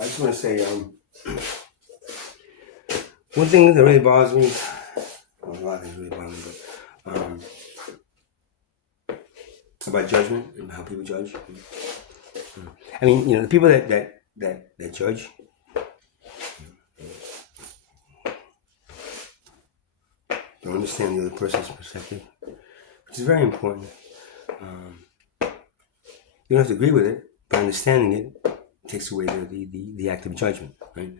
I just want to say, one thing that really bothers me, well, a lot of things really bother me, but about judgment and how people judge. I mean, the people that judge, don't understand the other person's perspective, which is very important. You don't have to agree with it, but understanding it takes away the act of judgment, right?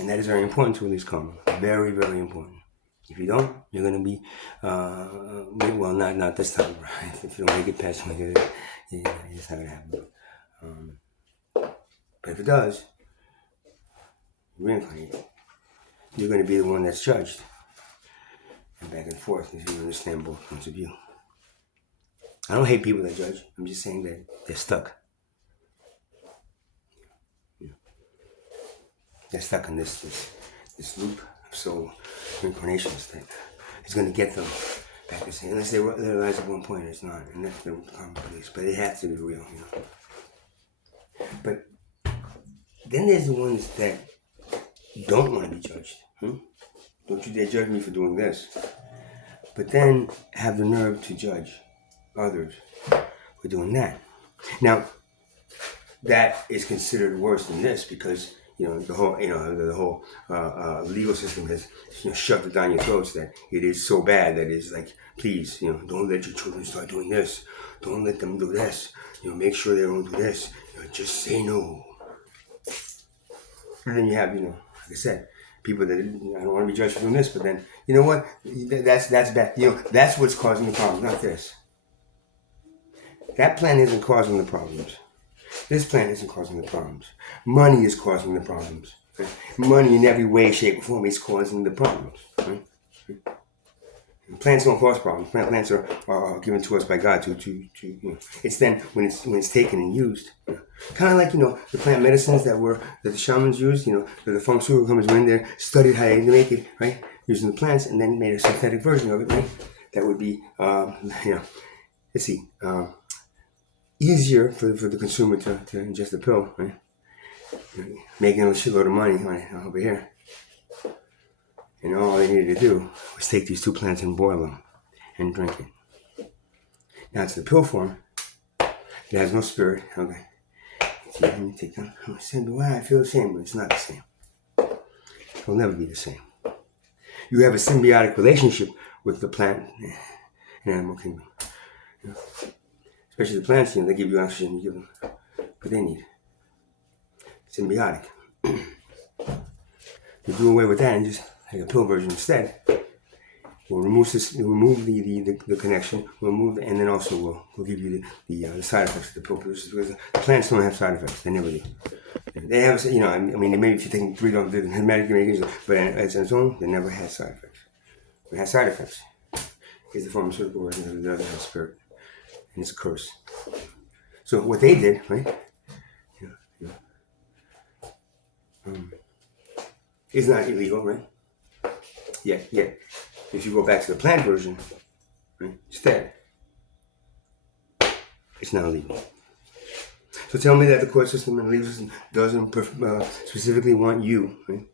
And that is very important to release karma. Very, very important. If you don't, you're going to be, well, not this time, right? If you don't make it past it's not going to happen. But if it does, reincarnate, you're going to be the one that's judged. And back and forth, if you understand both points of view. I don't hate people that judge. I'm just saying that they're stuck. They're stuck in this loop of soul reincarnations that is going to get them back to saying, unless they realize at one point it's not, and that's the place. But it has to be real, But then there's the ones that don't want to be judged. Don't you dare judge me for doing this. But then have the nerve to judge others for doing that. Now, that is considered worse than this because the whole legal system has shoved it down your throats that it is so bad that it's like, please, don't let your children start doing this. Don't let them do this. Make sure they don't do this. Just say no. And then you have, like I said, people that I don't want to be judged for doing this, but then you know what? That's bad. That's what's causing the problem, not this. That plan isn't causing the problems. This plan isn't causing the problems. Money is causing the problems. Right? Money in every way, shape, or form is causing the problems. Right? Plants don't cause problems. Plants are given to us by God to It's then when it's taken and used. Kind of like the plant medicines that the shamans used. That the pharmaceutical companies went in there, studied how to make it, right, using the plants, and then made a synthetic version of it, right? That would be let's see. Easier for the consumer to ingest the pill, right? Making a shitload of money on it over here. And all they needed to do was take these two plants and boil them and drink it. Now it's the pill form. It has no spirit. Okay. Let me take them. I feel the same, but it's not the same. It'll never be the same. You have a symbiotic relationship with the plant and animal kingdom. Especially the plants, they give you oxygen, you give them what they need. Symbiotic. You do away with that and just take a pill version instead. We'll remove the connection. And then also we'll give you the side effects of the pill produces because the plants don't have side effects. They never do. They have, maybe if you're taking 3 different medications, but as its own, they never had side effects. It has side effects. It's the pharmaceutical version of the other has spirit. And it's a curse. So what they did, right? It's not illegal, right? Yeah. If you go back to the plant version, right? Instead, it's not illegal. So tell me that the court system and the legal system doesn't specifically want you, right,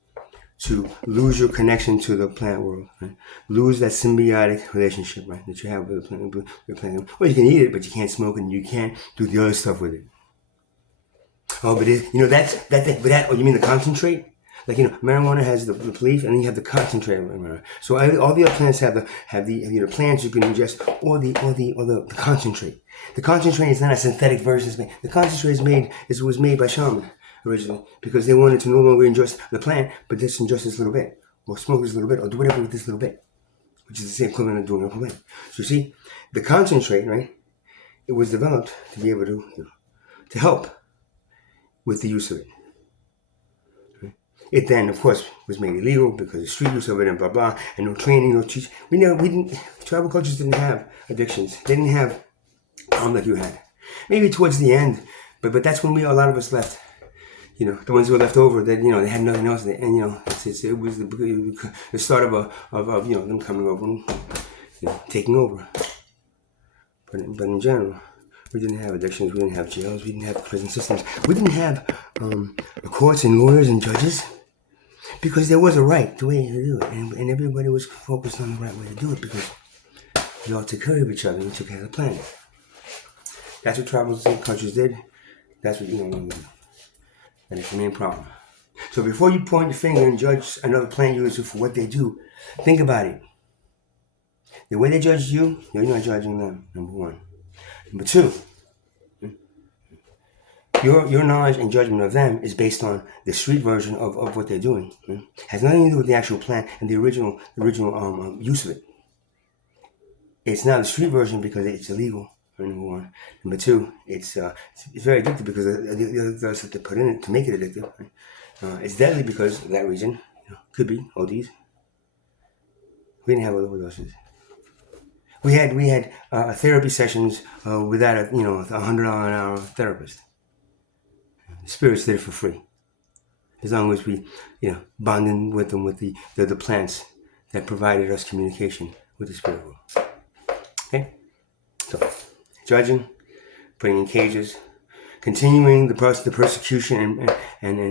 to lose your connection to the plant world, right? Lose that symbiotic relationship, right, that you have with the plant. Well, you can eat it, but you can't smoke it, and you can't do the other stuff with it. Oh, but you mean the concentrate? Like marijuana has the leaf, and then you have the concentrate of marijuana. So all the other plants have the plants you can ingest, or the concentrate. The concentrate is not a synthetic version. The concentrate was made by shaman originally because they wanted to no longer ingest the plant, but just ingest this little bit, or smoke this little bit, or do whatever with this little bit, which is the same equivalent of doing a plant. So you see, the concentrate, right? It was developed to be able to help with the use of it. It then, of course, was made illegal because of street use of it and blah blah, and no training, no teaching. Tribal cultures didn't have addictions. They didn't have problem like you had. Maybe towards the end, but that's when a lot of us left. The ones who were left over, that they had nothing else, and it was the start of them coming over and taking over. But in general, We didn't have addictions. We didn't have jails. We didn't have prison systems. We didn't have courts and lawyers and judges because there was a right way to do it, and everybody was focused on the right way to do it because we all took care of each other and we took care of the planet. That's what tribal countries did. That's what and it's the main problem. So before you point your finger and judge another plant user for what they do, think about it. The way they judge you, you're not judging them, number one. Number two, your knowledge and judgment of them is based on the street version of what they're doing. It has nothing to do with the actual plant and the original use of it. It's not the street version because it's illegal, number one. Number two, it's very addictive because the other drugs that they put in it to make it addictive. It's deadly because of that reason. Could be ODs. We didn't have overdoses. We had therapy sessions without a $100 an hour therapist. Spirits did it for free, as long as we bonded with them with the plants that provided us communication with the spirit world. Okay, so judging, putting in cages, continuing the persecution and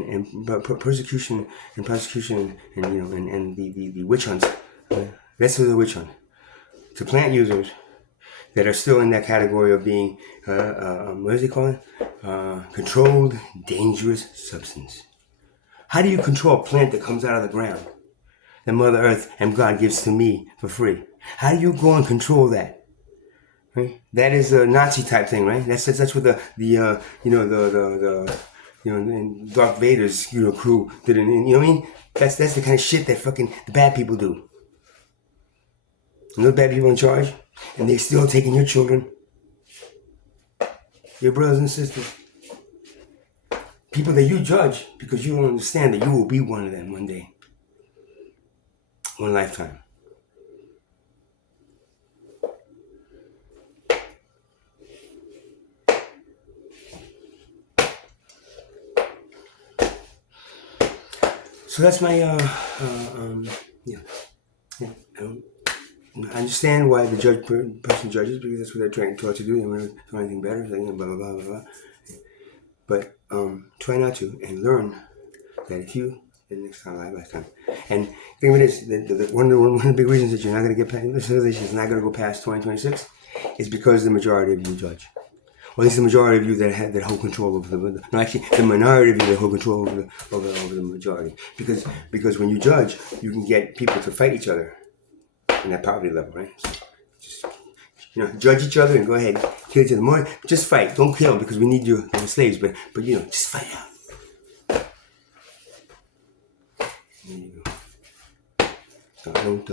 persecution and prosecution and the witch hunts. That's the witch hunt. To plant users that are still in that category of being, what does he call it? Controlled dangerous substance. How do you control a plant that comes out of the ground that Mother Earth and God gives to me for free? How do you go and control that? Right? That is a Nazi type thing, right? That's what the Darth Vader's crew did. That's the kind of shit that fucking the bad people do. And those bad people in charge, and they're still taking your children, your brothers and sisters, people that you judge because you don't understand that you will be one of them one day, one lifetime. So that's my I understand why the person judges because that's what they're taught to do. They want to do anything better, blah blah blah blah blah. But try not to, and learn that if you the next lifetime. And think of it as one of the big reasons that you're not going to get past the civilization is not going to go past 2026 is because the majority of you judge. Or at least the majority of you that hold control over the minority of you that hold control over the majority. Because when you judge, you can get people to fight each other in that poverty level, right? So just judge each other and go ahead, kill each other more. Just fight, don't kill because we need you as slaves. But just fight out. There you go. So I don't.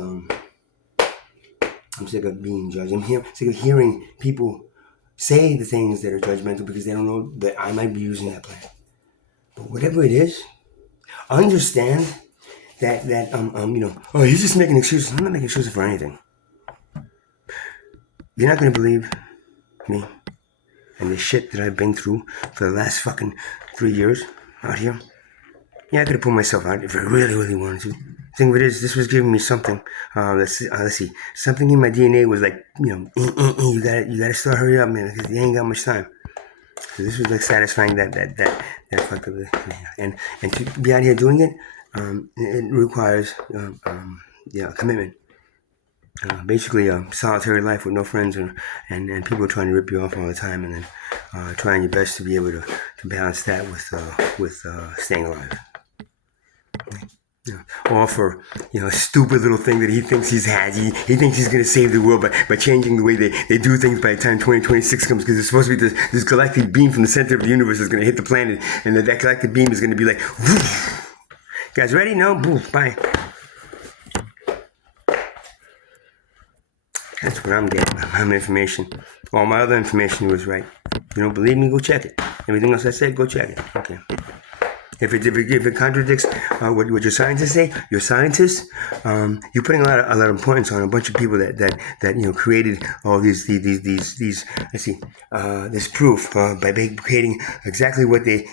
I'm sick of being judged. I'm sick of hearing people say the things that are judgmental because they don't know that I might be using that plan. But whatever it is, understand that he's just making excuses. I'm not making excuses for anything. You're not gonna believe me and the shit that I've been through for the last fucking 3 years out here. Yeah, I could have put myself out if I really, really wanted to. The thing of it is, this was giving me something. Let's see. Something in my DNA was like, you gotta start hurry up, man, because you ain't got much time. So this was like satisfying that fucked up. And to be out here doing it, it requires commitment. Basically a solitary life with no friends and people trying to rip you off all the time, and then trying your best to be able to balance that with staying alive. All for a stupid little thing that he thinks he thinks he's gonna save the world by changing the way they do things by the time 2026 comes, because it's supposed to be this galactic beam from the center of the universe is gonna hit the planet, and that galactic beam is gonna be like, whoosh. Guys ready? No? Boom, bye. That's what I'm getting. I'm information. All my other information was right. You don't believe me? Go check it. Everything else I said, go check it. Okay. If it contradicts what your scientists say, your scientists, you're putting a lot of importance on a bunch of people that created all these this proof by creating exactly what they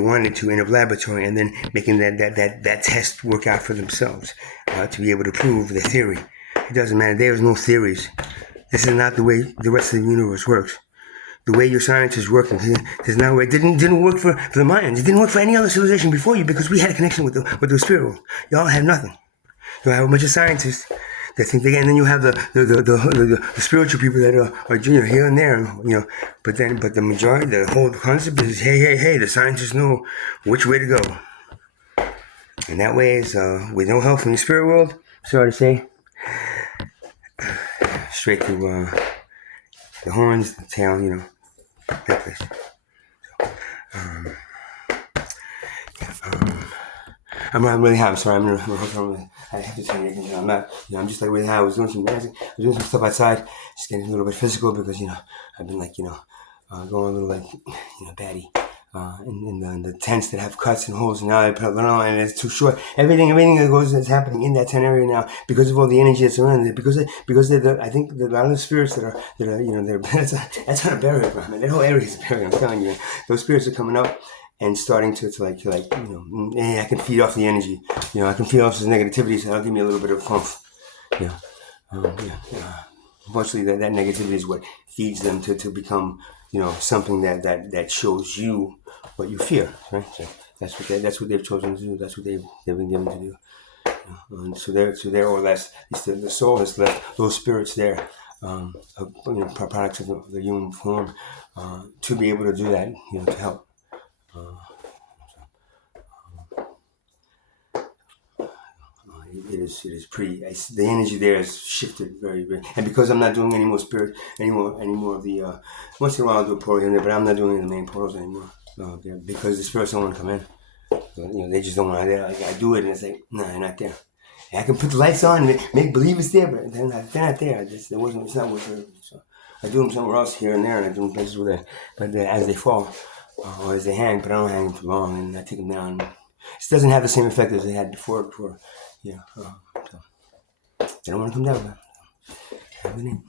wanted to in a laboratory, and then making that test work out for themselves to be able to prove their theory. It doesn't matter. There is no theories. This is not the way the rest of the universe works. the way your science is working. There's now it didn't work for the Mayans. It didn't work for any other civilization before you because we had a connection with the spirit world. Y'all have nothing. You have a bunch of scientists that think they, and then you have the spiritual people that are here and there, But the majority, the whole concept is hey, the scientists know which way to go, and that way is with no help from the spirit world. Sorry to say, straight to the horns, the tail, that place. I'm really high. I'm sorry. I have to tell you, I'm not. I'm just like really high. I was doing some dancing. I was doing some stuff outside, just getting a little bit physical because I've been like going a little like batty. In the tents that have cuts and holes, and now I put it on and it's too short. Everything that goes that's happening in that tent area now because of all the energy that's around it. Because I think a lot of the spirits that are that's not a burial ground. Man. That whole area is a burial. I'm telling you, those spirits are coming up and starting to I can feed off the energy. I can feed off the negativity, so that'll give me a little bit of funk. Unfortunately, that negativity is what feeds them to become something that shows you what you fear, right? So that's what they've chosen to do. That's what they've been given to do. And so they're or less. The soul has left those spirits there, products of the human form, to be able to do that, to help. It is pretty. The energy there has shifted very, very, and because I'm not doing any more spirit, any more of the. Once in a while I'll do a portal in there, but I'm not doing the main portals anymore. Because the spirits don't want to come in. So, they just don't want to. I do it, and it's like, no, they're not there. And I can put the lights on and make believe it's there, but they're not there. It's not worth. So I do them somewhere else here and there, and I do them places where as they fall or as they hang, but I don't hang them too long, and I take them down. It doesn't have the same effect as they had before. So they don't want to come down. Have a good night.